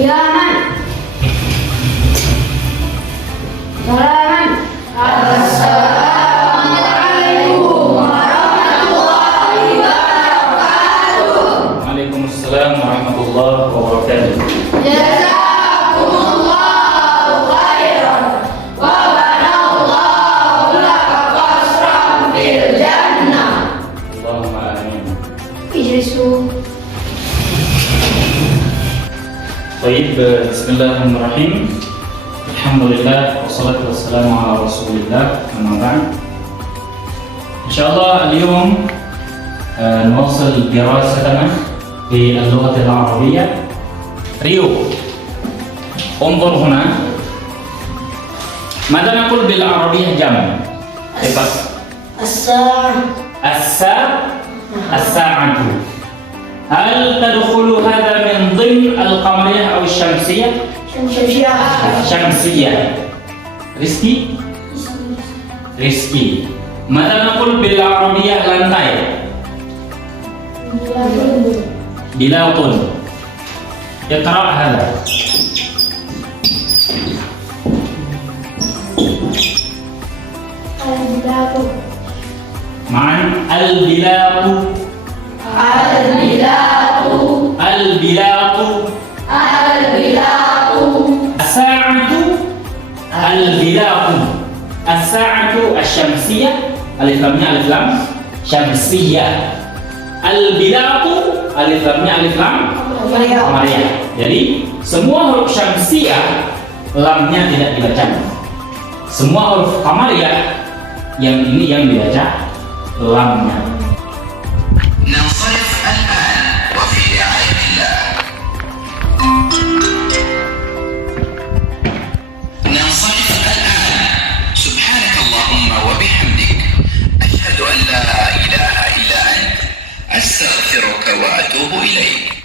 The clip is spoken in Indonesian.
Qiyaman. Salaman. Assalamualaikum warahmatullahi wabarakatuh. Waalaikumsalam warahmatullahi wabarakatuh. Jazakumullahu khairan wa banallahu laka qasran fil jannah. Allahumma amin. Ijlisu. Baik, bismillahirrahmanirrahim. Alhamdulillah wassalatu wassalamu ala rasulillah amma ba'd. Insyaallah اليوم نواصل دراستنا في اللغة العربية. ريو انظر هنا. ماذا نقول بالعربية جمع؟ الساعة. هل تدخل هذا من ضمن القمرية أو الشمسية؟ شمسية. رزقي. ماذا نقول بالعربية lantai؟ بلاط. اقرأ هذا. معا البلاط. الساعة الشمسية. ألف لامnya ألف لام شمسية. البلاط ألف لامnya ألف لام qamariyah. Jadi semua huruf syamsiyah lamnya tidak dibaca. Semua huruf qamariyah yang ini yang dibaca lamnya. ننصرف الآن وفي رعاية الله. ننصرف الآن. سبحانك اللهم وبحمدك أشهد أن لا إله إلا أنت أستغفرك وأتوب إليك.